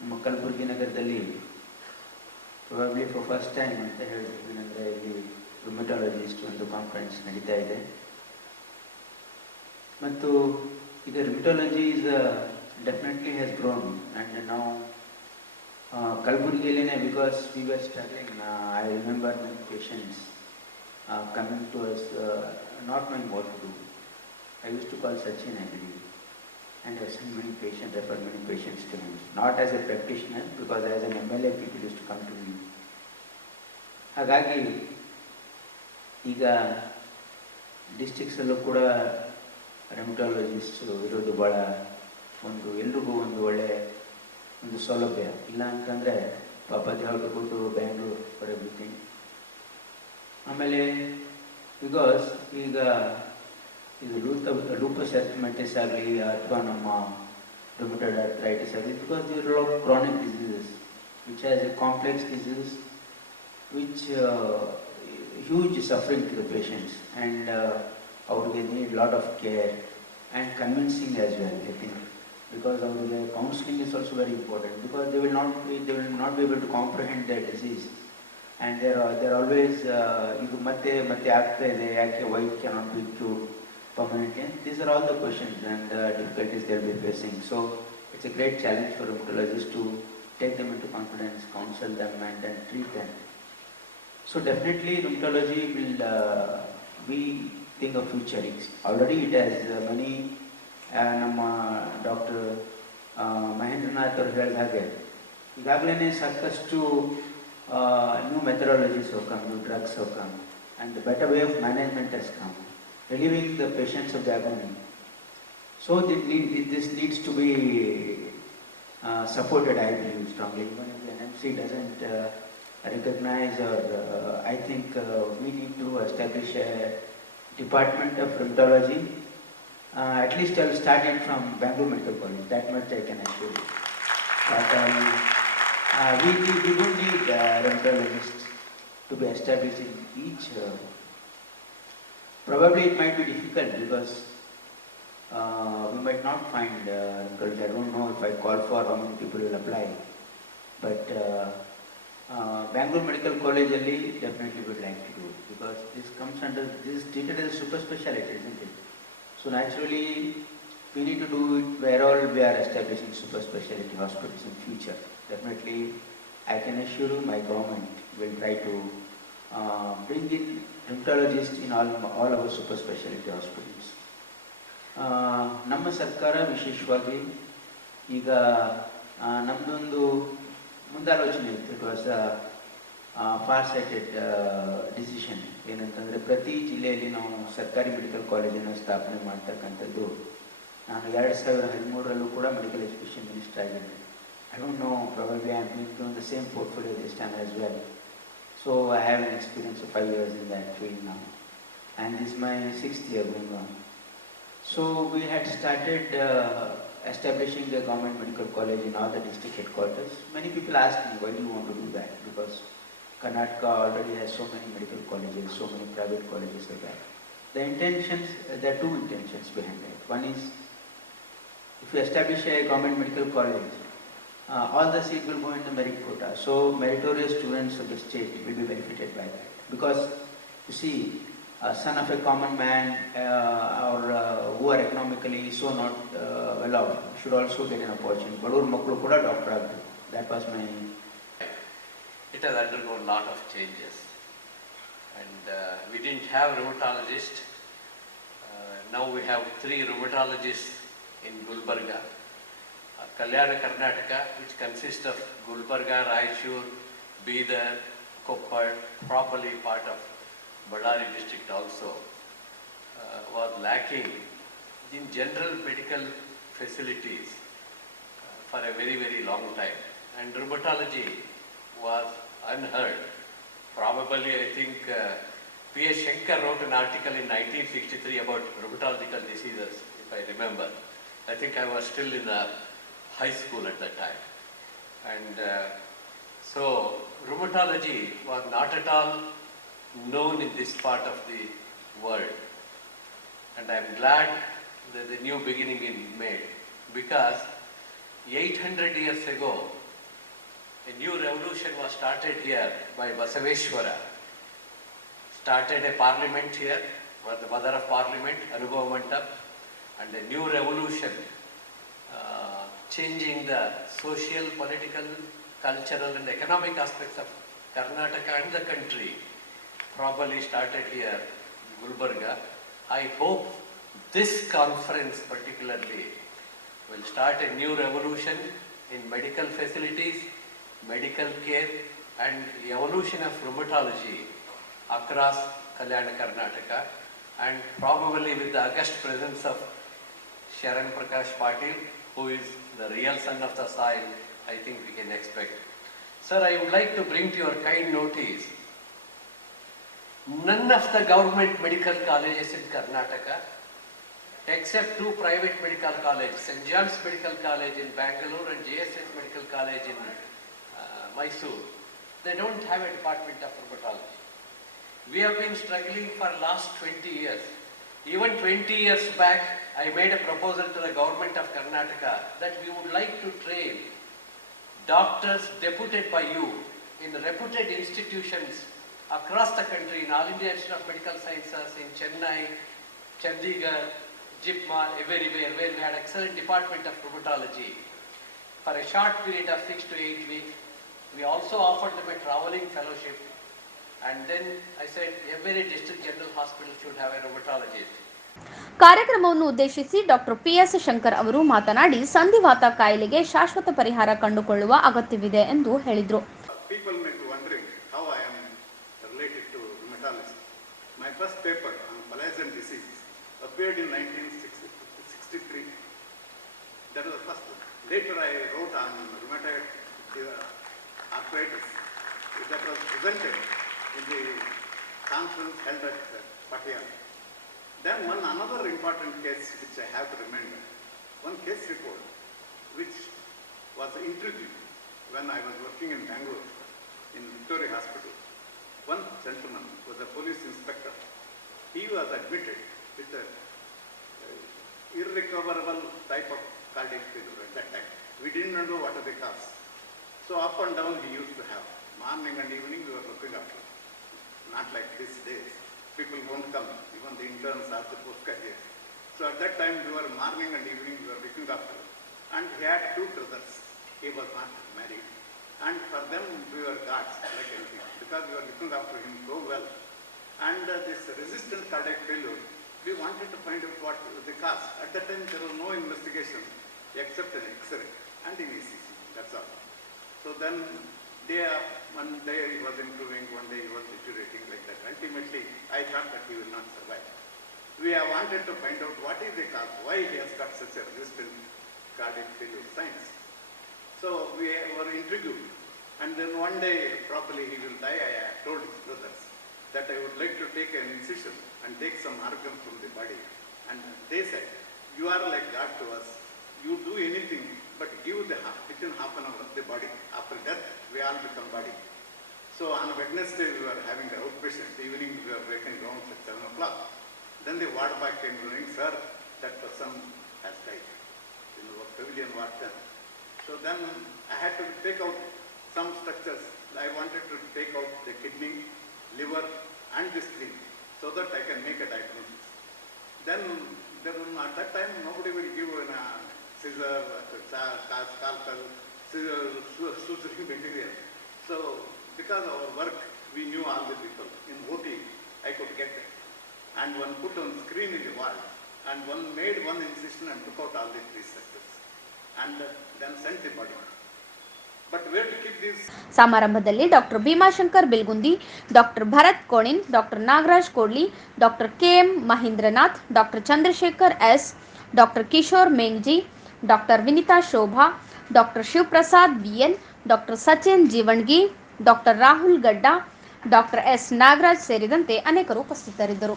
ನಮ್ಮ ಕಲಬುರಗಿ ನಗರದಲ್ಲಿ probably for first time ಅಂತ ಹೇಳ್ತೀವಿ, ಏನಂದರೆ ಇಲ್ಲಿ ರುಮಟಾಲಜಿಸ್ಟ್ ಒಂದು ಕಾನ್ಫರೆನ್ಸ್ ನಡೀತಾ ಇದೆ. ಮತ್ತು ಈಗ rheumatology is definitely has grown and ನಾವು ಕಲಬುರಗಿಯಲ್ಲೇ because we were struggling. I remember my patients coming to us not knowing what to do. I used to call Sachin, I believe, and I sent many patients, referred many patients to him. Not as a practitioner, because as an MLA people used to come to me. ಹಾಗಾಗಿ ಈಗ ಡಿಸ್ಟ್ರಿಕ್ಸಲ್ಲೂ ಕೂಡ ರೆಮಟಾಲಜಿಸ್ಟ್ ಇರೋದು ಭಾಳ ಒಂದು ಎಲ್ರಿಗೂ ಒಂದು ಒಳ್ಳೆಯ ಒಂದು ಸೌಲಭ್ಯ. ಇಲ್ಲ ಅಂತಂದರೆ ಪಾಪ ದೇವ್ರಿಗೆ ಕೊಟ್ಟು ಬ್ಯಾಂಗ್ಳೂರ್ ಫಾರ್ ಎವ್ರಿಥಿಂಗ್. ಆಮೇಲೆ ಬಿಕಾಸ್ ಈಗ ಇದು ಲೂಪಸ್ ಎರ್ಥಮೈಟಿಸ್ ಆಗಲಿ ಅಥವಾ ನಮ್ಮ ರುಮಟಾಯ್ಡ್ ಆರ್ಥರೈಟಿಸ್ ಆಗಲಿ, because this are chronic diseases which has a complex disease which huge suffering to the patients, and ಅವ್ರಿಗೆ need lot of care and convincing as well, I think, because ಅವ್ರಿಗೆ counseling is also very important, because they will not be able to comprehend their disease, and they're always ಇದು ಮತ್ತೆ ಆಗ್ತಾ ಇದೆ, ಯಾಕೆ, why cannot be cured permanently, and these are all the questions and difficulties they'll be facing. So it's a great challenge for rheumatologists to take them into confidence, counsel them, and then treat them. So definitely rheumatology will be thing of future. Already it has many ನಮ್ಮ doctor Mahendranath ಅವರು ಹೇಳಿದ ಹಾಗೆ ಈಗಾಗಲೇ ಸಾಕಷ್ಟು new methodologies have come, new drugs have come, and the better way of management has come, relieving the patients of the agony. So this needs to be supported, I believe strongly. Even if the NMC doesn't recognize, or I think we need to establish a department of rheumatology. At least I will start it from Bangalore Medical College, that much I can assure you. But we don't need rheumatologists to be established in each. Probably it might be difficult because we might not find rheumatologists. I don't know if I call for how many people will apply, but Bangalore Medical College alli definitely would like to do it, because this is treated as a super specialty, isn't it? So naturally we need to do it where all we are establishing super specialty hospitals in future. Definitely I can assure you my government will try to bring in rheumatologists in all our super specialty hospitals. ನಮ್ಮ ಸರ್ಕಾರ ವಿಶೇಷವಾಗಿ ಈಗ ನಮ್ಮದೊಂದು ಮುಂದಾಲೋಚನೆ ಇತ್ತು. It was for sighted decision. ಏನಂತಂದರೆ ಪ್ರತಿ ಜಿಲ್ಲೆಯಲ್ಲಿ ನಾವು ಸರ್ಕಾರಿ ಮೆಡಿಕಲ್ ಕಾಲೇಜನ್ನು ಸ್ಥಾಪನೆ ಮಾಡ್ತಕ್ಕಂಥದ್ದು. ನಾನು 2013 ಕೂಡ ಮೆಡಿಕಲ್ ಎಜುಕೇಷನ್ ಮಿನಿಸ್ಟರ್ ಆಗಿದ್ದೆ. I don't know, probably I am doing the same portfolio this time as well. So I have an experience of 5 years in that field now, and this is my 6th year going on. So we had started establishing the government medical college in all the district headquarters. Many people ask me, why do you want to do that? Because Karnataka already has so many medical colleges, so many private colleges like that. There are two intentions behind it. One is, if you establish a government medical college, all the seats will go in the merit quota. So meritorious students of the state will be benefited by that. Because you see, a son of a common man or who are economically so not well off should also get an opportunity. Badur maklu kuda doctor agdu. That was my. It has undergone a lot of changes, and we didn't have rheumatologists. Now we have 3 rheumatologists in Gulbarga. Kalyana Karnataka, which consists of Gulbarga, Raichur, Bidar, Koppal, properly part of Ballari district also, was lacking in general medical facilities for a very, very long time. And rheumatology was unheard. Probably, I think P.S. Shankar wrote an article in 1963 about rheumatological diseases, if I remember. I think I was still in high school at that time. And so rheumatology was not at all known in this part of the world. And I am glad that the new beginning is made, because 800 years ago, A new revolution was started here by Basaveshwara. Started a parliament here, was the mother of parliament, Anubhav Mandap, and a new revolution, changing the social, political, cultural and economic aspects of Karnataka and the country, probably started here, Gulbarga. I hope this conference particularly will start a new revolution in medical facilities, medical care and the evolution of rheumatology across Kalyana Karnataka, and probably with the august presence of Sharan Prakash Patil, who is the real son of the soil, I think we can expect. Sir, I would like to bring to your kind notice, none of the government medical colleges in Karnataka, except two private medical colleges, St. John's Medical College in Bangalore and JSS Medical College in Mysore, they don't have a department of rheumatology. We have been struggling for last 20 years. Even 20 years back, I made a proposal to the government of Karnataka that we would like to train doctors deputed by you in reputed institutions across the country, in All India Institute of Medical Sciences, in Chennai, Chandigarh, JIPMA, everywhere, where we had excellent department of rheumatology. For a short period of 6 to 8 weeks, we also offered them a traveling fellowship. And then I said, every district general hospital should have a rheumatologist. ಕಾರ್ಯಕ್ರಮವನ್ನು ಉದ್ದೇಶಿಸಿ doctor PS Shankar ಅವರು ಮಾತನಾಡಿ ಸಂಧಿವಾತ ಕಾಯಿಲೆಗೆ ಶಾಶ್ವತ ಪರಿಹಾರ ಕಂಡುಕೊಳ್ಳುವ ಅಗತ್ಯವಿದೆ ಎಂದು ಹೇಳಿದರು. People may be wondering how I am related to rheumatology. My first paper on Palazian disease appeared in 1963. That was the first one. Later I wrote on rheumatoid arthritis. That was presented in the conference held at Patiala. Then another important case which I have to remember, one case report which was introduced when I was working in Bangalore in Victoria Hospital. One gentleman was a police inspector. He was admitted with an irrecoverable type of cardiac failure at that time. We didn't know what are the cause. So up and down he used to have. Morning and evening we were looking after. Not like these days. People won't come, even the interns are the postgraduates. So at that time we were morning and evening we were looking after. And he had two brothers. He was not married. And for them we were gods like anything, because we were looking after him so well. And this resistant cardiac failure, we wanted to find out what was the cause. At that time there was no investigation except an X-ray and an ECG, that's all. So then one day he was improving, one day he was deteriorating like that. Ultimately, I thought that he will not survive. We have wanted to find out what is the cause, why he has got such a resistant cardiac failure signs. So we were interviewed, and then one day probably he will die. I told his brothers that I would like to take an incision and take some organ from the body. And they said, you are like God to us. You do anything but give within half an hour the body. After death, we all become body. So on Wednesday, we were having an outpatient. Evening, we were breaking ground at 7 o'clock. Then the ward back came running, sir, that person has died. In the pavilion ward then. So then I had to take out some structures. I wanted to take out the kidney, liver, and the spleen, so that I can make a diagnosis. Then at that time, nobody will give a scissor, scalpel, suturing material. So because of our work, we knew all the people. In OT, I could get it. And one put on screen in the wall, and one made one incision and took out all the three structures, and then sent the body. But where to keep these? ಸಮಾರಂಭದಲ್ಲಿ doctor Bhimashankar Bilgundi, doctor Bharat Konin, doctor Nagaraj Kodli, doctor K M Mahendranath, doctor Chandrashekhar S, doctor Kishore Mengji, doctor Vinita Shobha, doctor Shivaprasad B N, doctor Sachin Jeevangi, doctor Rahul Gadda, doctor S Nagaraj ಸೇರಿದಂತೆ ಅನೇಕರು ಉಪಸ್ಥಿತರಿದ್ದರು.